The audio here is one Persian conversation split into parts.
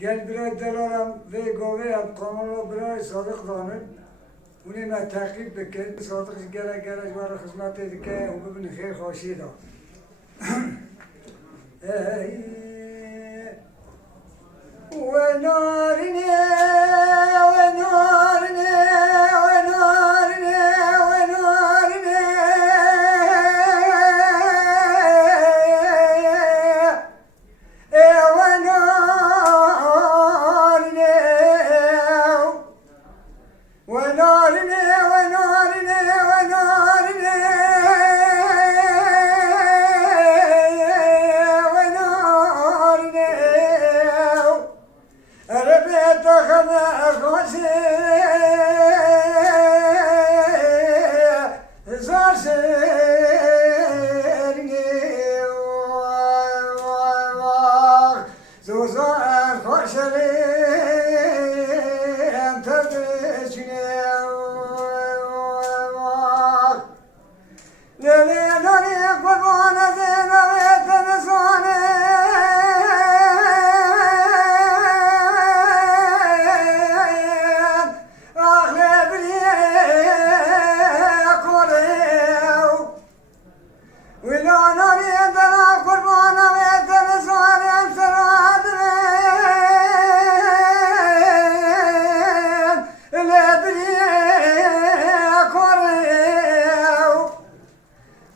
Gel birer delarım ve goveyam kanala birer sadık danın. Bunu me takip beke. Sadık gerek var hizmet edike. O bibin xeyr hoşida. ونارني ونارني ونارني ونارني ونارني ونارني ونارني ربيت خذ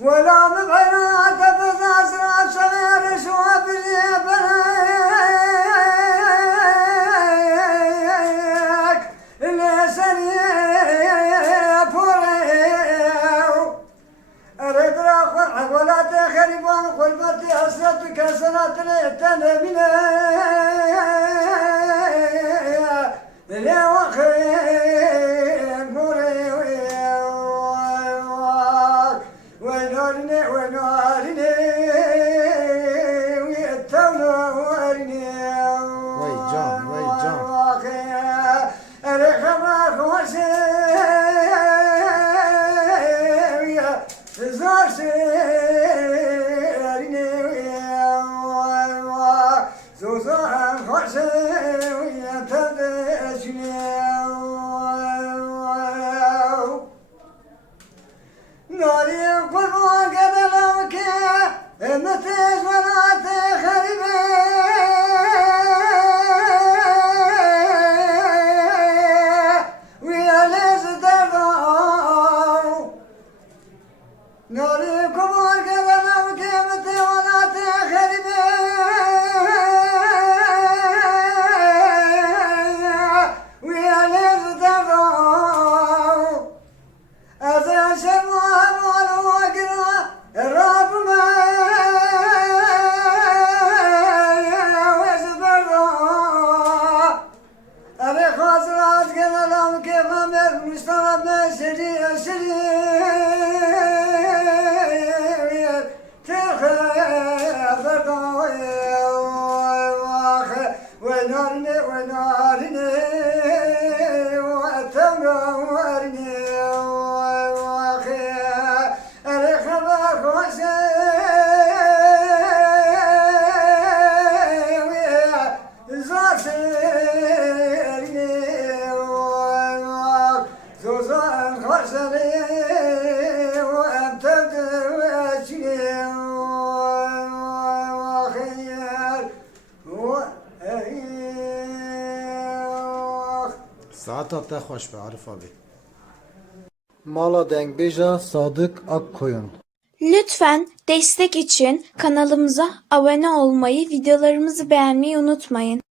ولا مبعنا تبزاز راس غير شواب اليابانك الاسرية فوريو أريد راخر ولا تخربان قلبتي أسرتك سنة لتنمينا لي وخير فوريو ونارني ونارني ويتنورني وي جان رخما خوشي زوشيرني زوزان خوشي ويتدشني ناري قربان قبلك متيج ولا تخربي ويا ليز دردو ناري قربان قبلك متيج ولا تخربي ويا ليز دردو أزا شموها والوقرا الرب ما وزبرا أبي خاصر عزقنا لهم كيف أمر مشترب مشري أشري تخير ونارني ونارني وتنورني ساعت تا خوش به عارف abi. Mala Dengbej'a Sadık Akkoyun. Lütfen destek için kanalımıza abone olmayı, videolarımızı beğenmeyi unutmayın.